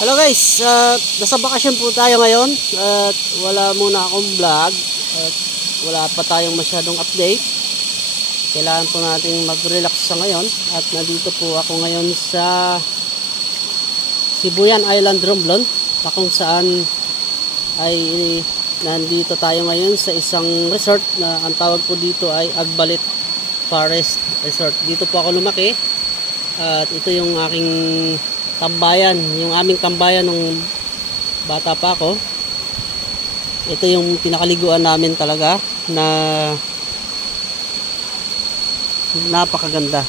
Hello guys, nasa bakasyon po tayo ngayon at wala muna akong vlog at wala pa tayong masyadong update. Kailangan po natin mag-relax sa ngayon at nandito po ako ngayon sa Sibuyan Island, Romblon, na kung saan ay nandito tayo ngayon sa isang resort na ang tawag po dito ay Agbalit Forest Resort. Dito po ako lumaki at ito yung aking tambayan, yung aming tambayan nung bata pa ako. Ito yung pinakaliguan namin talaga na napakaganda.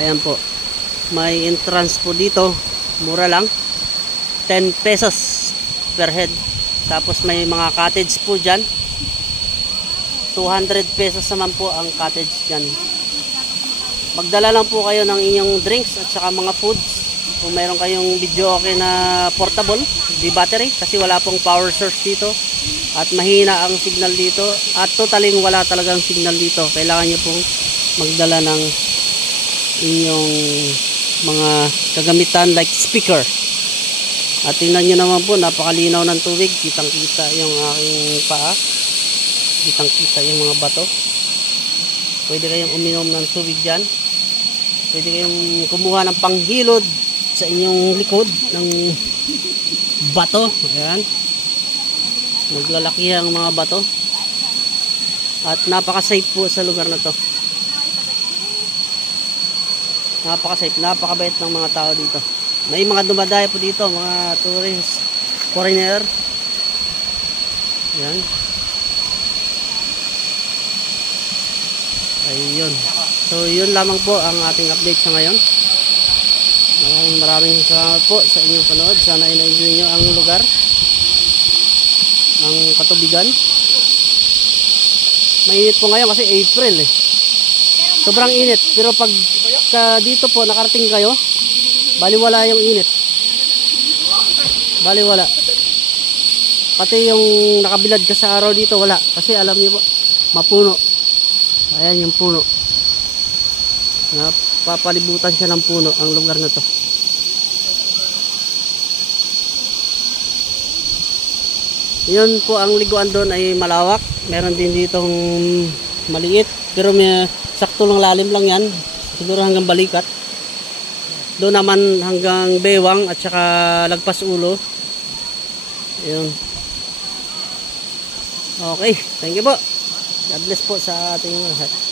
Ayan po, may entrance po dito, mura lang, 10 pesos per head. Tapos may mga cottage po dyan, 200 pesos naman po ang cottage dyan. Magdala lang po kayo ng inyong drinks at saka mga foods. Kung mayroon kayong video okay na portable, di battery, kasi wala pong power source dito at mahina ang signal dito at totaling wala talagang signal dito. Kailangan nyo pong magdala ng inyong mga kagamitan like speaker. At tingnan nyo naman po, napakalinaw ng tubig. Kitang kita yung aking paa, kitang kita yung mga bato. Pwede kayong uminom ng tubig dyan. Pwede kayong kumuha ng panghilod sa inyong likod ng bato. Ayan. Naglalaki ang mga bato. At napaka-safe po sa lugar na to. Napaka-safe, napakabait ng mga tao dito. May mga dumadayo po dito, mga tourist, foreigner. Ayan. Ayun. So yun lamang po ang ating update sa ngayon. Maraming salamat po sa inyong panood. Sana ay na-enjoy nyo ang lugar, ang katubigan. Mainit po ngayon kasi April eh. Sobrang init. Pero pag dito po nakarating kayo, baliwala yung init. Baliwala. Pati yung nakabilad ka sa araw dito, wala. Kasi alam niyo po, mapuno. Ayan yung puno. Napapalibutan siya ng puno ang lugar na to. Yun po, ang liguan doon ay malawak. Meron din ditong maliit, pero may sakto lang, lalim lang yan. Siguro hanggang balikat. Doon naman hanggang bewang at saka lagpas ulo. Yun. Okay, thank you po. God bless po sa ating lahat.